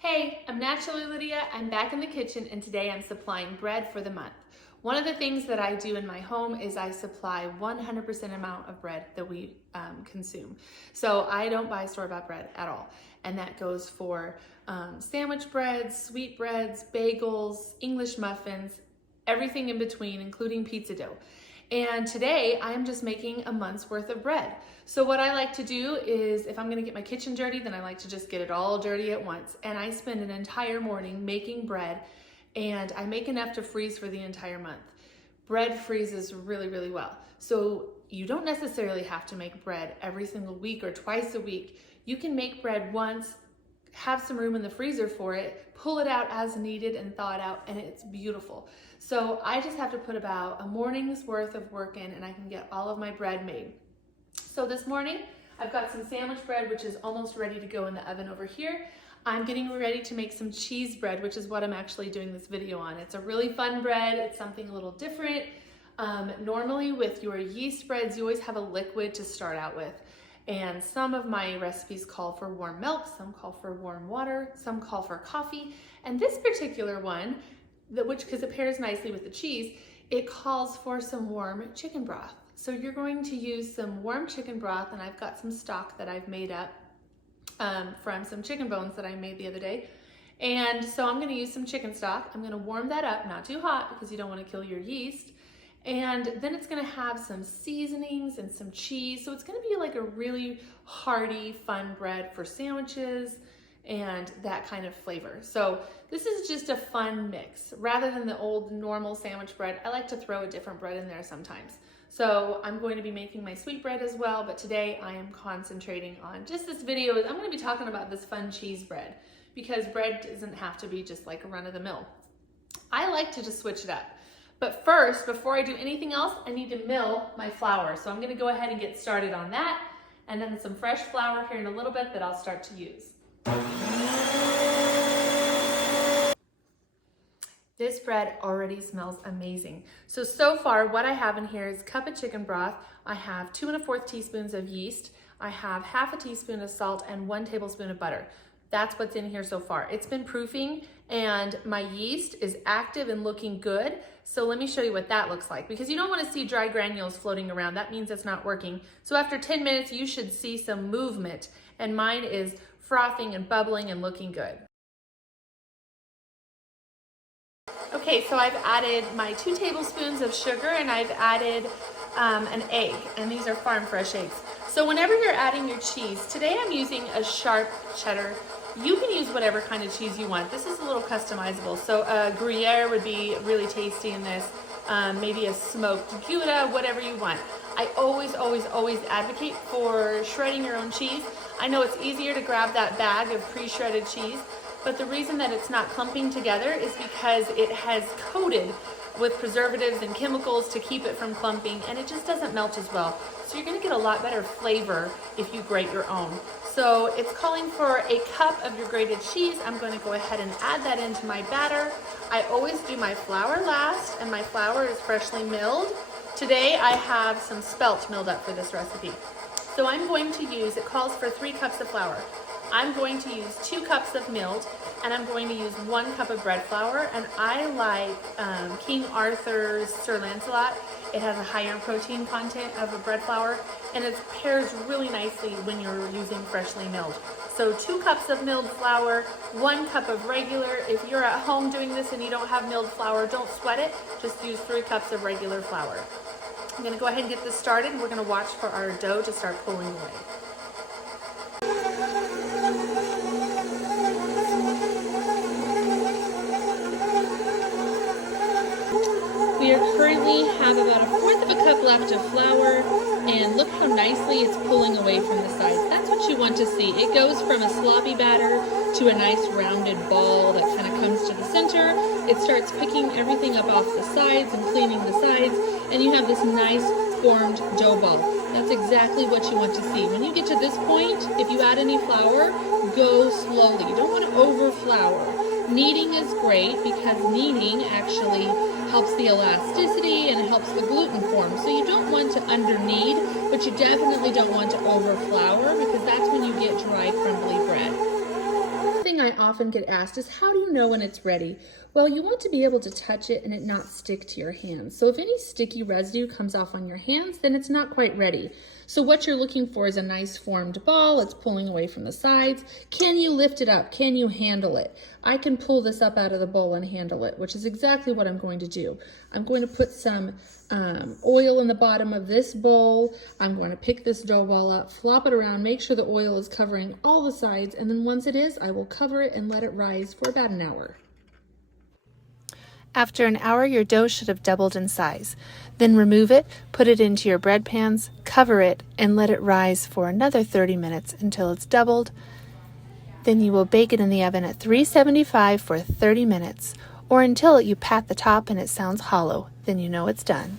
Hey, I'm Naturally Lydia. I'm back in the kitchen and today I'm supplying bread for the month. One of the things that I do in my home is I supply 100% amount of bread that we consume. So I don't buy store-bought bread at all. And that goes for sandwich breads, sweet breads, bagels, English muffins, everything in between, including pizza dough. And today I'm just making a month's worth of bread. So what I like to do is if I'm gonna get my kitchen dirty, then I like to just get it all dirty at once. And I spend an entire morning making bread, and I make enough to freeze for the entire month. Bread freezes really, really well. So you don't necessarily have to make bread every single week or twice a week. You can make bread once, have some room in the freezer for it, pull it out as needed and thaw it out, and it's beautiful. So I just have to put about a morning's worth of work in and I can get all of my bread made. So this morning, I've got some sandwich bread, which is almost ready to go in the oven over here. I'm getting ready to make some cheese bread, which is what I'm actually doing this video on. It's a really fun bread. It's something a little different. Normally with your yeast breads, you always have a liquid to start out with. And some of my recipes call for warm milk, some call for warm water, some call for coffee. And this particular one, because it pairs nicely with the cheese, it calls for some warm chicken broth. So you're going to use some warm chicken broth, and I've got some stock that I've made up from some chicken bones that I made the other day. And so I'm gonna use some chicken stock. I'm gonna warm that up, not too hot because you don't wanna kill your yeast. And then it's gonna have some seasonings and some cheese. So it's gonna be like a really hearty, fun bread for sandwiches and that kind of flavor. So this is just a fun mix. Rather than the old normal sandwich bread, I like to throw a different bread in there sometimes. So I'm going to be making my sweet bread as well, but today I am concentrating on just this video. I'm gonna be talking about this fun cheese bread because bread doesn't have to be just like a run-of-the-mill. I like to just switch it up. But first, before I do anything else, I need to mill my flour. So I'm gonna go ahead and get started on that, and then some fresh flour here in a little bit that I'll start to use. This bread already smells amazing. So far what I have in here is a cup of chicken broth. I have 2 1/4 teaspoons of yeast. I have half a teaspoon of salt and 1 tablespoon of butter. That's what's in here so far. It's been proofing and my yeast is active and looking good. So let me show you what that looks like, because you don't want to see dry granules floating around. That means it's not working. So after 10 minutes, you should see some movement, and mine is frothing and bubbling and looking good. Okay, so I've added my 2 tablespoons of sugar and I've added an egg, and these are farm fresh eggs. So whenever you're adding your cheese, today I'm using a sharp cheddar. You can use whatever kind of cheese you want. This is a little customizable. So Gruyere would be really tasty in this. Maybe a smoked Gouda, whatever you want. I always advocate for shredding your own cheese. I know it's easier to grab that bag of pre-shredded cheese, but the reason that it's not clumping together is because it has coated with preservatives and chemicals to keep it from clumping, and it just doesn't melt as well. So you're gonna get a lot better flavor if you grate your own. So it's calling for a cup of your grated cheese. I'm going to go ahead and add that into my batter. I always do my flour last, and my flour is freshly milled. Today I have some spelt milled up for this recipe. So I'm going to use, it calls for 3 cups of flour. I'm going to use 2 cups of milled, and I'm going to use 1 cup of bread flour. And I like King Arthur's Sir Lancelot. It has a higher protein content of a bread flour, and it pairs really nicely when you're using freshly milled. So 2 cups of milled flour, 1 cup of regular. If you're at home doing this and you don't have milled flour, don't sweat it. Just use 3 cups of regular flour. I'm gonna go ahead and get this started, and we're gonna watch for our dough to start pulling away. We currently have about 1/4 of a cup left of flour, and look how nicely it's pulling away from the sides. That's what you want to see. It goes from a sloppy batter to a nice rounded ball that kind of comes to the center. It starts picking everything up off the sides and cleaning the sides, and you have this nice formed dough ball. That's exactly what you want to see. When you get to this point, if you add any flour, go slowly. You don't want to over flour. Kneading is great because kneading actually helps the elasticity and it helps the gluten form. So you don't want to under knead, but you definitely don't want to over flour because that's when you get dry, crumbly bread. thing I often get asked is, how do you know when it's ready? Well, you want to be able to touch it and it not stick to your hands. So if any sticky residue comes off on your hands, then it's not quite ready. So what you're looking for is a nice formed ball. It's pulling away from the sides. Can you lift it up? Can you handle it? I can pull this up out of the bowl and handle it, which is exactly what I'm going to do. I'm going to put some oil in the bottom of this bowl. I'm going to pick this dough ball up, flop it around, make sure the oil is covering all the sides, and then once it is, I will cover it and let it rise for about an hour. After an hour, your dough should have doubled in size. Then remove it, put it into your bread pans, cover it, and let it rise for another 30 minutes until it's doubled. Then you will bake it in the oven at 375 for 30 minutes, or until you pat the top and it sounds hollow. Then you know it's done.